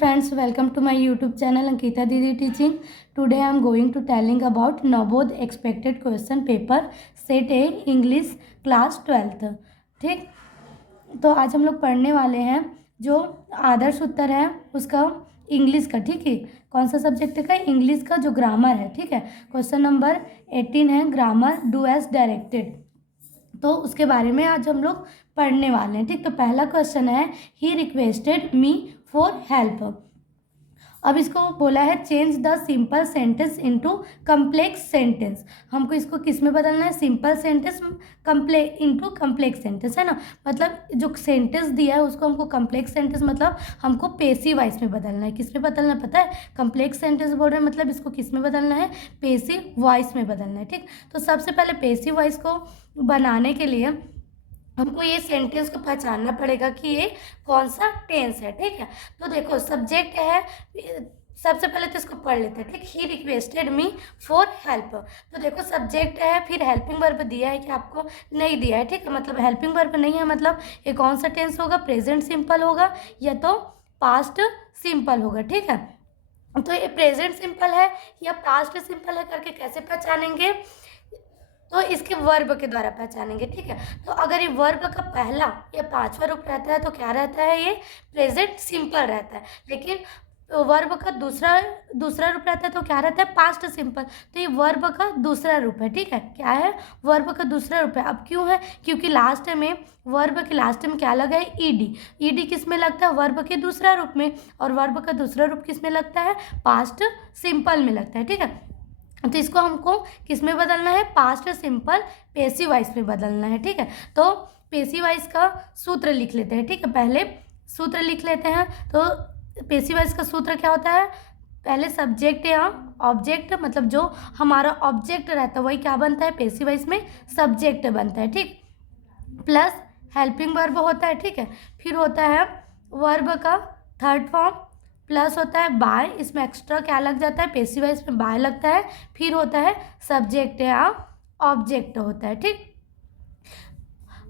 Friends, welcome to my YouTube channel Ankita Didi Teaching. Today I am going to telling about Nabodh expected question paper set A English class 12th. ठीक, तो आज हम लोग पढ़ने वाले हैं जो आदर्श उत्तर है उसका इंग्लिश का। ठीक है, कौन सा सब्जेक्ट का? इंग्लिश का जो ग्रामर है। ठीक है, क्वेश्चन नंबर 18 है ग्रामर डू एज डायरेक्टेड। तो उसके बारे में आज हम लोग पढ़ने वाले हैं। ठीक, तो पहला क्वेश्चन है ही रिक्वेस्टेड मी फॉर हेल्प। अब इसको बोला है change the simple sentence into complex sentence. हमको इसको किस में बदलना है? Simple sentence into complex sentence, है ना। मतलब जो सेंटेंस दिया है उसको हमको कम्प्लेक्स सेंटेंस मतलब हमको पेसिव वॉइस में बदलना है। किस में बदलना है पता है? कम्प्लेक्स सेंटेंस बोल रहे हैं, मतलब इसको किस में बदलना है? पेसिव वॉइस में बदलना है। ठीक, तो सबसे पहले पेसिव वॉइस को बनाने के लिए हमको ये सेंटेंस को पहचानना पड़ेगा कि ये कौन सा टेंस है। ठीक है, तो देखो सब्जेक्ट है, सबसे पहले तो इसको पढ़ लेते हैं। ठीक, ही रिक्वेस्टेड मी फॉर हेल्प। तो देखो सब्जेक्ट है, फिर हेल्पिंग वर्ब दिया है कि आपको नहीं दिया है। ठीक है, मतलब हेल्पिंग वर्ब नहीं है, मतलब ये कौन सा टेंस होगा? प्रेजेंट सिंपल होगा या तो पास्ट सिंपल होगा। ठीक है, तो ये प्रेजेंट सिंपल है या पास्ट सिंपल है करके कैसे पहचानेंगे? तो इसके वर्ब के द्वारा पहचानेंगे। ठीक है, तो अगर ये वर्ब का पहला या पांचवा रूप रहता है तो क्या रहता है? ये प्रेजेंट सिंपल रहता है। लेकिन वर्ब का दूसरा रूप रहता है तो क्या रहता है? Past simple. तो ये वर्ब का दूसरा रूप है। ठीक है, क्या है? वर्ब का दूसरा रूप है। अब क्यों है? क्योंकि लास्ट में वर्ब के लास्ट में क्या लगा है? ईडी। ईडी किस में लगता है? वर्ब के दूसरा रूप में। और वर्ब का दूसरा रूप किस में लगता है? पास्ट सिंपल में लगता है। ठीक है, तो इसको हमको किस में बदलना है? पास्ट सिंपल पेसिव वॉइस में बदलना है। ठीक है, तो पेसिव वॉइस का सूत्र लिख लेते हैं। ठीक है, पहले सूत्र लिख लेते हैं। तो पेसिव वॉइस का सूत्र क्या होता है? पहले सब्जेक्ट या ऑब्जेक्ट, मतलब जो हमारा ऑब्जेक्ट रहता है वही क्या बनता है? पेसिव वॉइस में सब्जेक्ट बनता है। ठीक, प्लस हेल्पिंग वर्ब होता है। ठीक है, फिर होता है वर्ब का थर्ड फॉर्म, प्लस होता है बाय, इसमें एक्स्ट्रा क्या लग जाता है? पेसिव वॉइस में बाय लगता है। फिर होता है सब्जेक्ट या ऑब्जेक्ट होता है। ठीक,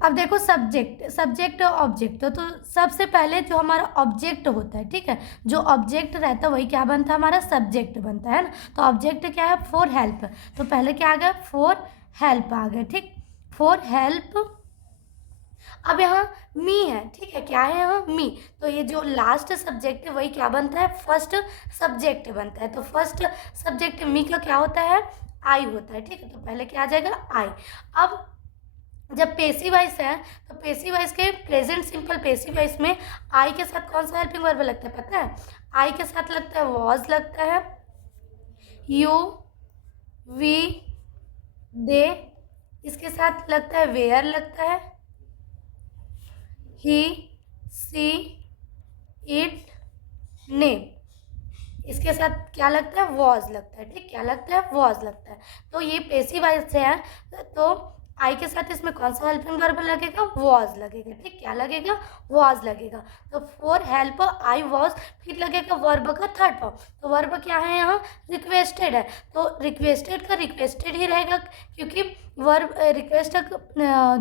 अब देखो सब्जेक्ट और ऑब्जेक्ट, तो सबसे पहले जो हमारा ऑब्जेक्ट होता है, ठीक है, जो ऑब्जेक्ट रहता है वही क्या बनता है? हमारा सब्जेक्ट बनता है ना। तो ऑब्जेक्ट क्या है? For help. तो पहले क्या आ गया? फॉर हेल्प आ गया। ठीक, फॉर हेल्प। अब यहाँ मी है। ठीक है, क्या है यहाँ? मी। तो ये जो लास्ट सब्जेक्ट है वही क्या बनता है? फर्स्ट सब्जेक्ट बनता है। तो फर्स्ट सब्जेक्ट मी का क्या होता है? आई होता है। ठीक है, तो पहले क्या आ जाएगा? आई। अब जब पेसिव वॉइस है तो पेसिव वॉइस के प्रेजेंट सिंपल पेसिव वॉइस में आई के साथ कौन सा हेल्पिंग वर्ब लगता है पता है? आई के साथ लगता है वॉज लगता है, यू, वी, दे, इसके साथ लगता है वेयर लगता है, ही, सी, इट, नेम, इसके साथ क्या लगता है? वॉज लगता है। ठीक, क्या लगता है? वॉज लगता है। तो ये पेसिव वॉइस है, तो आई के साथ इसमें कौन सा हेल्पिंग वर्ब लगेगा? वॉज लगेगा। ठीक, क्या लगेगा? वॉज लगेगा। तो फॉर हेल्प आई वॉज, फिर लगेगा वर्ब का थर्ड फॉर्म। तो वर्ब क्या है यहाँ? रिक्वेस्टेड है। तो रिक्वेस्टेड का रिक्वेस्टेड ही रहेगा, क्योंकि वर्ब रिक्वेस्ट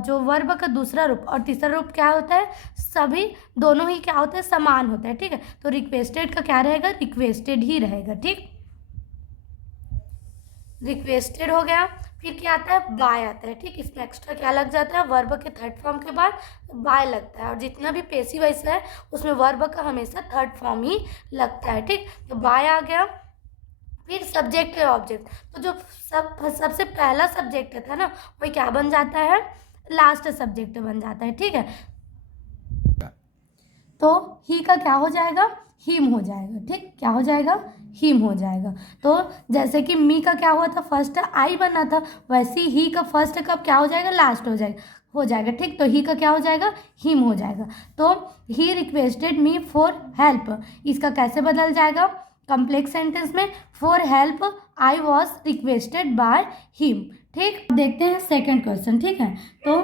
जो वर्ब का दूसरा रूप और तीसरा रूप क्या होता है? सभी दोनों ही क्या होता है? समान होता है। ठीक है, तो रिक्वेस्टेड का क्या रहेगा? रिक्वेस्टेड ही रहेगा। ठीक, रिक्वेस्टेड हो गया। फिर क्या आता है? बाय आता है। ठीक, इसमें एक्स्ट्रा क्या लग जाता है? वर्ब के थर्ड फॉर्म के बाद बाय लगता है। और जितना भी पेसिव वॉइस है उसमें वर्ब का हमेशा थर्ड फॉर्म ही लगता है। ठीक, तो बाय आ गया। फिर सब्जेक्ट है ऑब्जेक्ट, तो जो सबसे पहला सब्जेक्ट था ना वही क्या बन जाता है? लास्ट सब्जेक्ट बन जाता है। ठीक है, तो ही का क्या हो जाएगा? हिम हो जाएगा। ठीक, क्या हो जाएगा? हिम हो जाएगा। तो जैसे कि मी का क्या हुआ था? फर्स्ट आई बना था, वैसे ही का फर्स्ट कब क्या हो जाएगा? लास्ट हो जाएगा। ठीक, तो ही का क्या हो जाएगा? हिम हो जाएगा। तो he requested me for help, इसका कैसे बदल जाएगा कम्प्लेक्स सेंटेंस में? For help I was requested by him. ठीक, देखते हैं सेकेंड क्वेश्चन। ठीक है, तो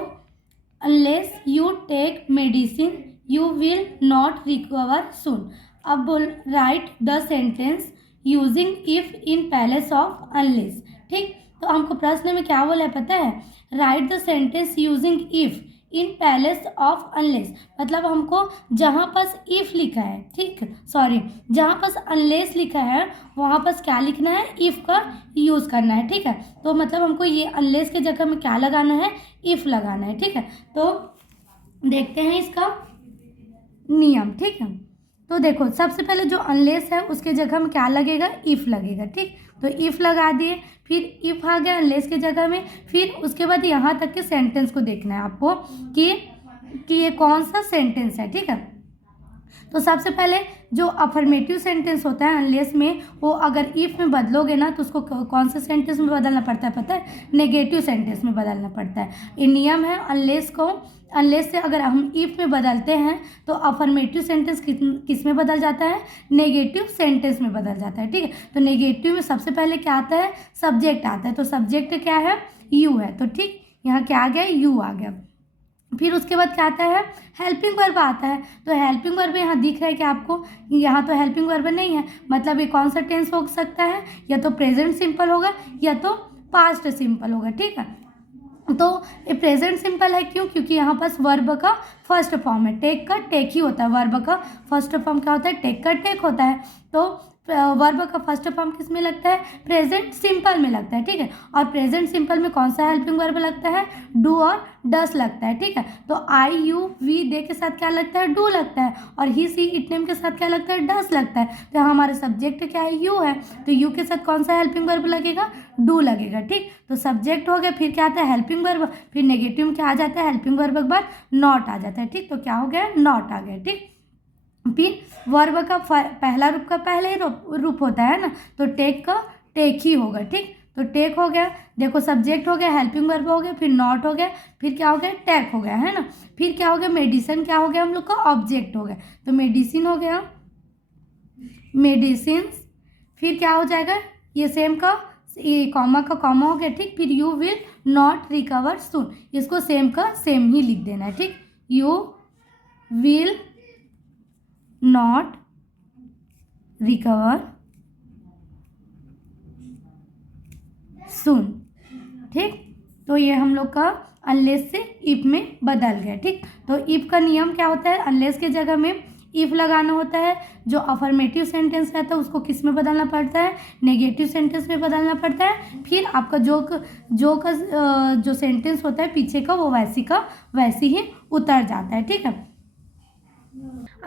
unless you take medicine you will not recover soon. अब बोल write the sentence using if in place of unless. ठीक, तो हमको प्रश्न में क्या बोला है पता है? Right the sentence using if. In place of unless, मतलब हमको जहाँ पास इफ लिखा है, ठीक, सॉरी, जहाँ पास अनलेस लिखा है वहाँ पास क्या लिखना है, इफ का यूज़ करना है, ठीक है। तो मतलब हमको ये अनलेस के जगह में क्या लगाना है, इफ लगाना है, ठीक है। तो देखते हैं इसका नियम, ठीक है। तो देखो सबसे पहले जो अनलेस है उसके जगह में क्या लगेगा, इफ लगेगा, ठीक। तो इफ लगा दिए, फिर इफ आ गया अनलेस के जगह में, फिर उसके बाद यहाँ तक के सेंटेंस को देखना है आपको कि ये कौन सा सेंटेंस है, ठीक है। तो सबसे पहले जो अफर्मेटिव सेंटेंस होता है अनलेस में, वो अगर इफ में बदलोगे ना तो उसको कौन से सेंटेंस में बदलना पड़ता है पता है, नेगेटिव सेंटेंस में बदलना पड़ता है। ये नियम है। अनलेस से अगर हम इफ में बदलते हैं तो अफर्मेटिव सेंटेंस किस में बदल जाता है, नेगेटिव सेंटेंस में बदल जाता है, ठीक है। तो नेगेटिव में सबसे पहले क्या आता है, सब्जेक्ट आता है। तो सब्जेक्ट क्या है, यू है, तो ठीक, यहाँ क्या आ गया, यू आ गया। फिर उसके बाद क्या आता है, हेल्पिंग वर्ब आता है। तो हेल्पिंग वर्ब यहाँ दिख रहा है कि आपको, यहाँ तो हेल्पिंग वर्ब नहीं है, मतलब ये कौन सा टेंस हो सकता है, या तो प्रेजेंट सिंपल होगा या तो पास्ट सिंपल होगा, ठीक है। तो ये प्रेजेंट सिंपल है, क्यों, क्योंकि यहाँ पास वर्ब का फर्स्ट फॉर्म है, टेक का टेक ही होता है, वर्ब का फर्स्ट फॉर्म क्या होता है, टेक का टेक होता है। तो वर्ब का फर्स्ट फॉर्म किस में लगता है, प्रेजेंट सिंपल में लगता है, ठीक है। और प्रेजेंट सिंपल में कौन सा हेल्पिंग वर्ब लगता है, डू और डस लगता है, ठीक है। तो आई यू वी दे के साथ क्या लगता है, डू लगता है, और ही सी इट नेम के साथ क्या लगता है, डस लगता है। तो यहाँ हमारा सब्जेक्ट क्या है, यू है, तो यू के साथ कौन सा हेल्पिंग वर्ब लगेगा, डू लगेगा, ठीक। तो सब्जेक्ट हो गया, फिर क्या आता है, हेल्पिंग वर्ब, फिर नेगेटिव में क्या आ जाता है, हेल्पिंग वर्ब के बाद नॉट आ जाता है, ठीक। तो क्या हो गया, नॉट आ गया, ठीक। फिर वर्ब का पहला रूप का पहले ही रूप होता है ना, तो टेक का टेक ही होगा, ठीक। तो टेक हो गया, देखो सब्जेक्ट हो गया, हेल्पिंग वर्ब हो गया, फिर नॉट हो गया, फिर क्या हो गया, टेक हो गया, है ना। फिर क्या हो गया, मेडिसिन क्या हो गया हम लोग का, ऑब्जेक्ट हो गया, तो मेडिसिन हो गया, मेडिसिन। फिर क्या हो जाएगा, ये सेम का ये कॉमा का कॉमा हो गया, ठीक। फिर यू विल नॉट रिकवर सून, इसको सेम का सेम ही लिख देना है, ठीक। यू विल नॉट रिकवर सून, ठीक। तो ये हम लोग का अनलेस से इफ में बदल गया, ठीक। तो इफ का नियम क्या होता है, अनलेस के जगह में इफ लगाना होता है। जो अफर्मेटिव सेंटेंस रहता है उसको किस में बदलना पड़ता है, नेगेटिव सेंटेंस में बदलना पड़ता है। फिर आपका जो सेंटेंस होता है पीछे का, वो वैसी ही उतर जाता है, ठीक है।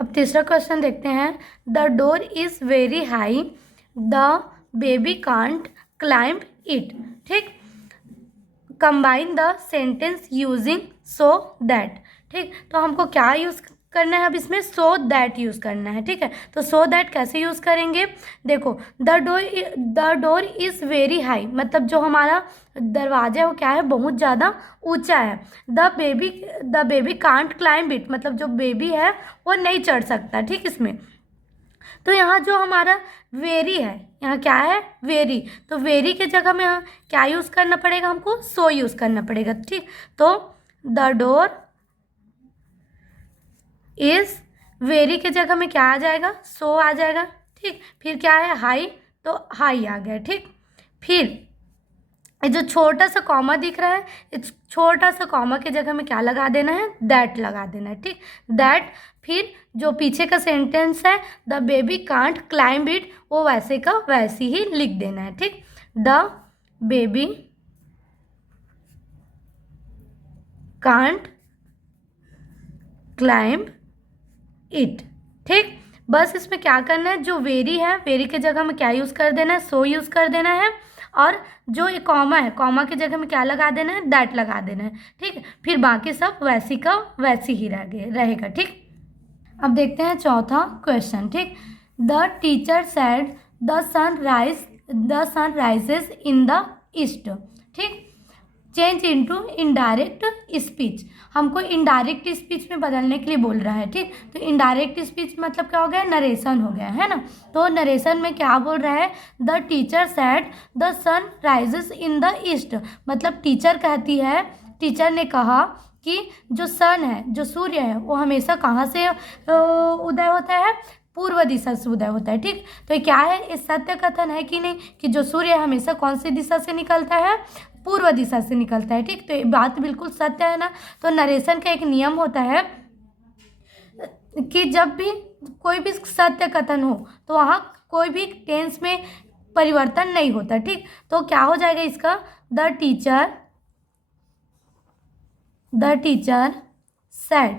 अब तीसरा क्वेश्चन देखते हैं। The door is very high, the baby can't climb it, ठीक। Combine the sentence using so that, ठीक। तो हमको क्या यूज करना है, अब इसमें सो दैट यूज करना है, ठीक है। तो सो दैट कैसे यूज करेंगे, देखो the door is very high, मतलब जो हमारा दरवाजा है वो क्या है, बहुत ज़्यादा ऊंचा है। The baby can't climb it, मतलब जो बेबी है वो नहीं चढ़ सकता, ठीक। इसमें तो यहाँ जो हमारा वेरी है, यहाँ क्या है, वेरी, तो वेरी के जगह में क्या यूज़ करना पड़ेगा, हमको सो यूज़ करना पड़ेगा, ठीक। तो द डोर इज वेरी के जगह में क्या आ जाएगा, सो आ जाएगा, ठीक। फिर क्या है, हाई, तो हाई आ गया, ठीक। फिर ये जो छोटा सा कॉमा दिख रहा है, इस छोटा सा कॉमा के जगह में क्या लगा देना है, दैट लगा देना है, ठीक, दैट। फिर जो पीछे का सेंटेंस है, the baby can't climb it, वो वैसे का वैसे ही लिख देना है, ठीक। The baby can't climb it, ठीक। बस इसमें क्या करना है, जो वेरी है, वेरी के जगह में क्या यूज़ कर देना है, सो यूज़ कर देना है, और जो ये कॉमा है, कॉमा की जगह में क्या लगा देना है, दैट लगा देना है, ठीक। फिर बाकी सब वैसी का वैसी ही रहेगा, ठीक। अब देखते हैं चौथा क्वेश्चन, ठीक। The teacher said the sun rises in the east, ठीक। चेंज इनटू इनडायरेक्ट स्पीच, हमको इनडायरेक्ट स्पीच में बदलने के लिए बोल रहा है, ठीक। तो इनडायरेक्ट स्पीच मतलब क्या हो गया, नरेशन हो गया, है ना। तो नरेशन में क्या बोल रहा है, the teacher said the sun rises in the east, मतलब टीचर कहती है, टीचर ने कहा कि जो सन है, जो सूर्य है, वो हमेशा कहाँ से उदय होता है, पूर्व दिशा से उदय होता है, ठीक। तो ये क्या है, ये सत्य कथन है कि नहीं, कि जो सूर्य हमेशा कौन सी दिशा से निकलता है, पूर्व दिशा से निकलता है। ठीक, तो ये बात बिल्कुल सत्य है ना। तो नरेशन का एक नियम होता है कि जब भी कोई भी सत्य कथन हो तो वहाँ कोई भी टेंस में परिवर्तन नहीं होता। ठीक, तो क्या हो जाएगा इसका, द टीचर सेड।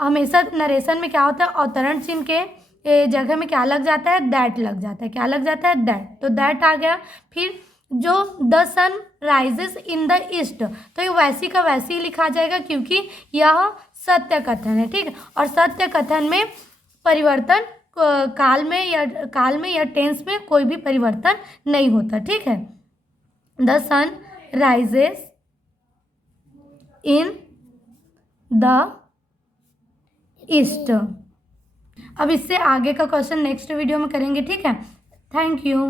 हमेशा नरेशन में क्या होता है, अवतरण चिन्ह के जगह में क्या लग जाता है, दैट लग जाता है। क्या लग जाता है, दैट। तो दैट आ गया। फिर जो the sun rises in the east, तो ये वैसी का वैसी ही लिखा जाएगा क्योंकि यह सत्य कथन है। ठीक, और सत्य कथन में परिवर्तन काल में या टेंस में कोई भी परिवर्तन नहीं होता। ठीक है, the sun rises in the east. अब इससे आगे का क्वेश्चन नेक्स्ट वीडियो में करेंगे। ठीक है, थैंक यू।